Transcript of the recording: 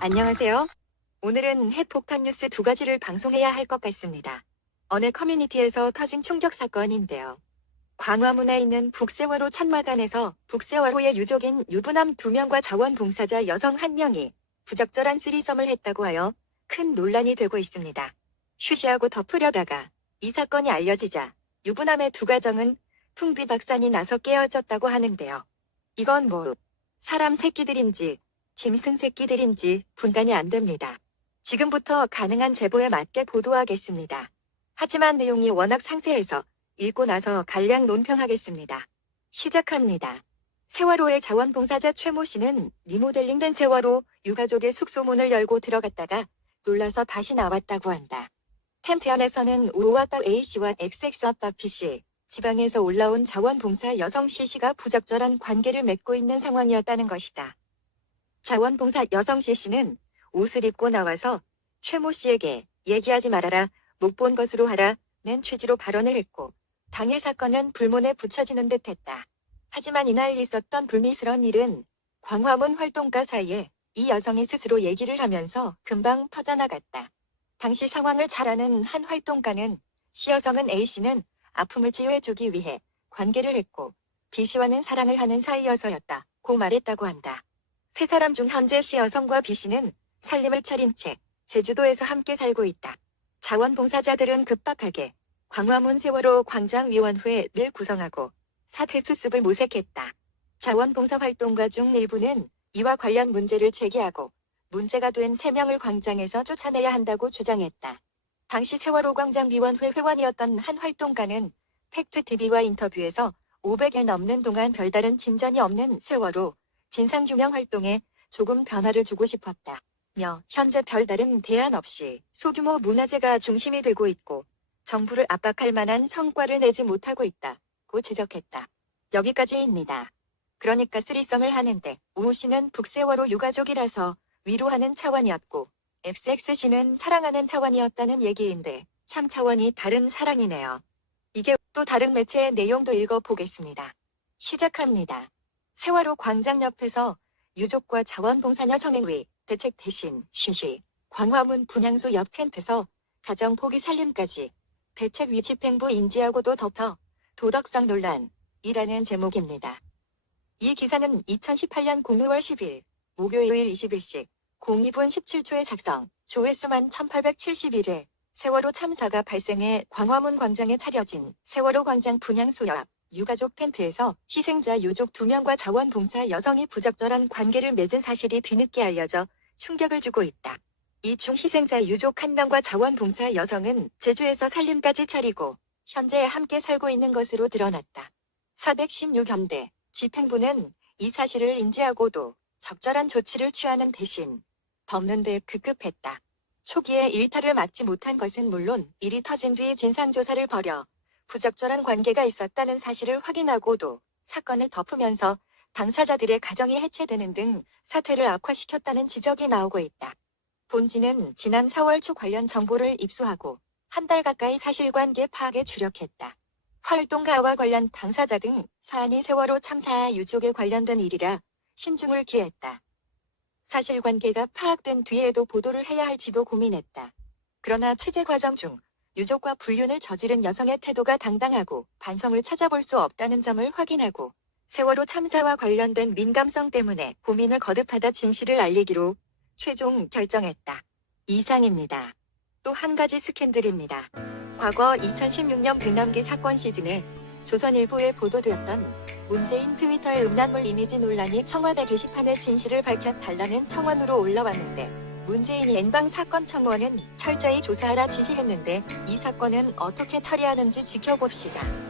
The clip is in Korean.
안녕하세요. 오늘은 핵폭탄 뉴스 두 가지를 방송해야 할 것 같습니다. 어느 커뮤니티에서 터진 충격 사건인데요. 광화문에 있는 북세월호 천마관에서 북세월호의 유족인 유부남 2명과 자원봉사자 여성 1명이 부적절한 쓰리썸을 했다고 하여 큰 논란이 되고 있습니다. 쉬쉬하고 덮으려다가 이 사건이 알려지자 유부남의 두 가정은 풍비박산이 나서 깨어졌다고 하는데요. 이건 뭐 사람 새끼들인지 짐승 새끼들인지 분간이 안 됩니다. 지금부터 가능한 제보에 맞게 보도하겠습니다. 하지만 내용이 워낙 상세해서 읽고 나서 간략 논평하겠습니다. 시작합니다. 세월호의 자원봉사자 최모 씨는 리모델링된 세월호 유가족의 숙소 문을 열고 들어갔다가 놀라서 다시 나왔다고 한다. 텐트 안에서는 오아빠 A씨와 XX아빠 B씨, 지방에서 올라온 자원봉사 여성 C씨가 부적절한 관계를 맺고 있는 상황이었다는 것이다. 자원봉사 여성 C씨는 옷을 입고 나와서 최모 씨에게 얘기하지 말아라, 못 본 것으로 하라는 취지로 발언을 했고 당일 사건은 불문에 붙여지는 듯했다. 하지만 이날 있었던 불미스러운 일은 광화문 활동가 사이에 이 여성이 스스로 얘기를 하면서 금방 퍼져나갔다. 당시 상황을 잘 아는 한 활동가는 C 여성은 A씨는 아픔을 치유해주기 위해 관계를 했고 B씨와는 사랑을 하는 사이여서였다고 말했다고 한다. 세 사람 중 현재 C 여성과 B씨는 살림을 차린 채 제주도에서 함께 살고 있다. 자원봉사자들은 급박하게 광화문 세월호 광장위원회를 구성하고 사태 수습을 모색했다. 자원봉사 활동가 중 일부는 이와 관련 문제를 제기하고 문제가 된 3명을 광장에서 쫓아내야 한다고 주장했다. 당시 세월호 광장위원회 회원이었던 한 활동가는 팩트TV와 인터뷰에서 500일 넘는 동안 별다른 진전이 없는 세월호 진상규명 활동에 조금 변화를 주고 싶었다며 현재 별다른 대안 없이 소규모 문화재가 중심이 되고 있고 정부를 압박할 만한 성과를 내지 못하고 있다고 지적했다. 여기까지입니다. 그러니까 쓰리썸을 하는데 오 씨는 북세월호 유가족이라서 위로하는 차원이었고 XX씨는 사랑하는 차원이었다는 얘기인데 참 차원이 다른 사랑이네요. 이게 또 다른 매체의 내용도 읽어보겠습니다. 시작합니다. 세월호 광장 옆에서 유족과 자원봉사녀 성행위 대책 대신 쉬쉬 광화문 분향소 옆 텐트에서 가정 포기 살림까지 대책 위 집행부 인지하고도 덮어 도덕성 논란이라는 제목입니다. 이 기사는 2018년 5월 10일 목요일 21시 02분 17초에 작성, 조회수만 1871회 세월호 참사가 발생해 광화문 광장에 차려진 세월호 광장 분향소 옆 유가족 텐트에서 희생자 유족 2명과 자원봉사 여성이 부적절한 관계를 맺은 사실이 뒤늦게 알려져 충격을 주고 있다. 이 중 희생자 유족 1명과 자원봉사 여성은 제주에서 살림까지 차리고 현재 함께 살고 있는 것으로 드러났다. 416현대 집행부는 이 사실을 인지하고도 적절한 조치를 취하는 대신 덮는 데 급급했다. 초기에 일탈을 막지 못한 것은 물론 일이 터진 뒤 진상조사를 벌여 부적절한 관계가 있었다는 사실을 확인하고도 사건을 덮으면서 당사자들의 가정이 해체되는 등 사태를 악화시켰다는 지적이 나오고 있다. 본지는 지난 4월 초 관련 정보를 입수하고 한 달 가까이 사실관계 파악에 주력했다. 활동가와 관련 당사자 등 사안이 세월호 참사 유족에 관련된 일이라 신중을 기했다. 사실관계가 파악된 뒤에도 보도를 해야 할지도 고민했다. 그러나 취재 과정 중 유족과 불륜을 저지른 여성의 태도가 당당하고 반성을 찾아볼 수 없다는 점을 확인하고 세월호 참사와 관련된 민감성 때문에 고민을 거듭하다 진실을 알리기로 최종 결정했다. 이상입니다. 또 한 가지 스캔들입니다. 과거 2016년 백남기 사건 시즌에 조선일보에 보도되었던 문재인 트위터의 음란물 이미지 논란이 청와대 게시판에 진실을 밝혀달라는 청원으로 올라왔는데 문재인이 N방 사건 청원은 철저히 조사하라 지시했는데 이 사건은 어떻게 처리하는지 지켜봅시다.